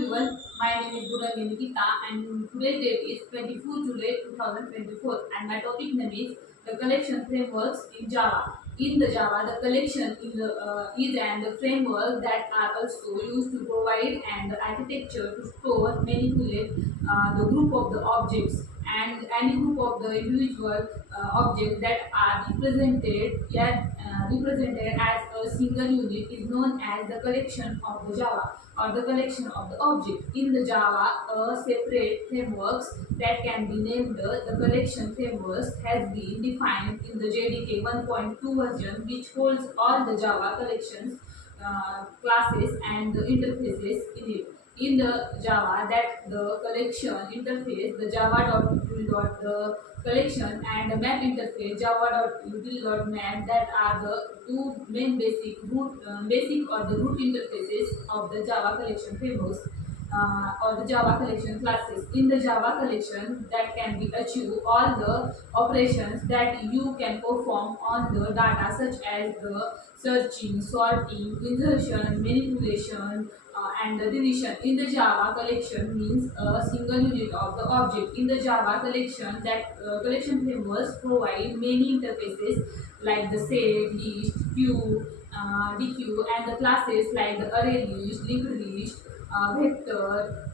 everyone, my name is Guragi Nikita and today's date is 24 July 2024 and my topic name is the collection frameworks in Java. In the Java, the collection is and the framework that are also used to provide and the architecture to store, manipulate the group of the objects and any group of the individual objects that are represented as a single unit is known as the collection of the Java or the collection of the object. In the Java, a separate frameworks that can be named the collection frameworks has been defined in the JDK 1.2 version, which holds all the Java collections, classes, and the interfaces in it. In the Java, that the collection interface, the java.util. The collection and the map interface, java.util.map, that are the two main basic or the root interfaces of the Java collection frameworks or the Java collection classes. In the Java collection, that can be achieve all the operations that you can perform on the data, such as the searching, sorting, insertion, manipulation, and the deletion. In the Java collection means a single unit of the object. In the Java collection, that collection frameworks provide many interfaces like the set, list, queue, dequeue, and the classes like the array list, linked list, vector,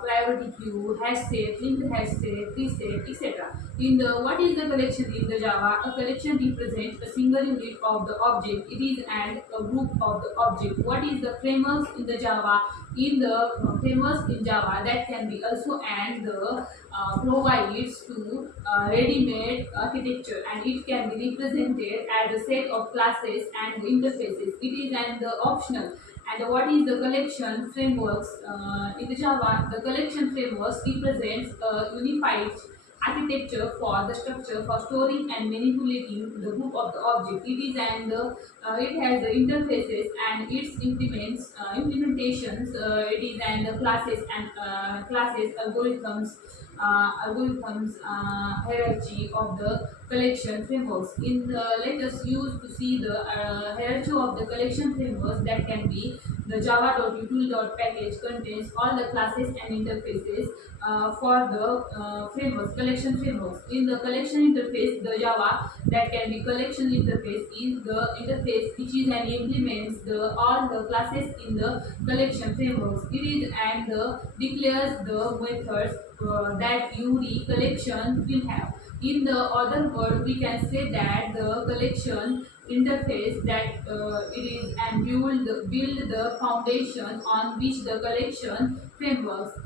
priority queue, hash set, linked hash set, preset, etc. In the what is the collection in the Java? A collection represents a single unit of the object. It is and a group of the object. What is the frameworks in the Java? In the frameworks in Java, that can be also and the provides to ready-made architecture, and it can be represented as a set of classes and interfaces. It is and the optional. And what is the collection frameworks in the Java? The collection frameworks represents a unified architecture for the structure for storing and manipulating the group of the object. It is and it has the interfaces and its implementations. It is and the classes and classes algorithms, hierarchy of the collection frameworks. In the let us use to see the hierarchy of the collection frameworks that can be the java.util.package contains all the classes and interfaces for the frameworks, collection frameworks. In the collection interface, the Java that can be collection interface is the interface which is and implements the all the classes in the collection frameworks. It is and declares the methods that URI collection will have. In the other word, we can say that the collection interface that it is and build the foundation on which the collection frameworks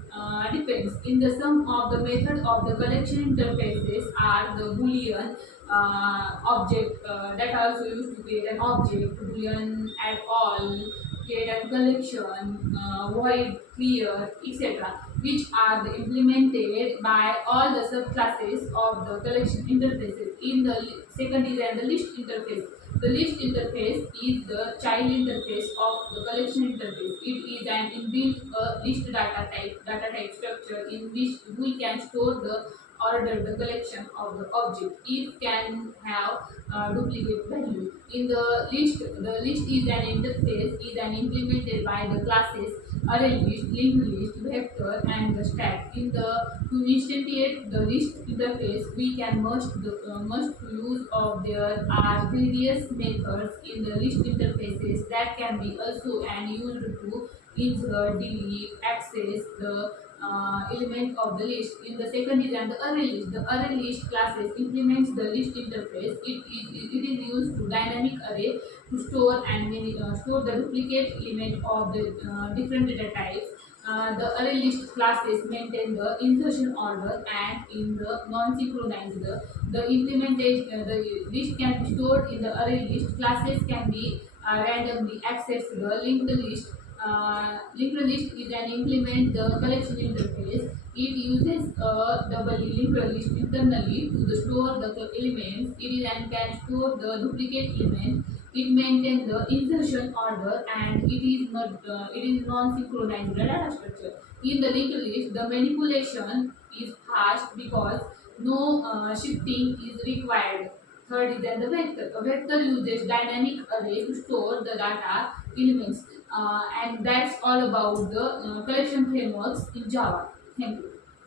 depends. In the sum of the method of the collection interfaces are the boolean object that are also used to create an object, boolean at all, create a collection, void, clear, etc., which are implemented by all the subclasses of the collection interfaces. In the second is the list interface. The list interface is the child interface of the collection interface. It is an inbuilt list data type structure in which we can store the order the collection of the object. It can have duplicate value. In the list is an interface is an implemented by the classes array list, linked list, vector, and the stack. In the to instantiate the list interface, we can must use of there are various methods in the list interfaces that can be also and used to insert, delete, access the element of the list. In the second is and the array list. The array list classes implements the list interface. It is used to dynamic array to store and store the duplicate element of the different data types. The array list classes maintain the insertion order and in the non-synchronized. The implementation, the list can be stored in the array list. Classes can be randomly accessed. The linked list is an implement the collection interface. It uses a double linked list internally to the store the elements. It is and can store the duplicate element. It maintains the insertion order and it is non-synchronized data structure. In the linked list, the manipulation is fast because no shifting is required. Third is then the vector. A vector uses dynamic array to store the data elements. And that's all about the collection frameworks in Java. Thank you.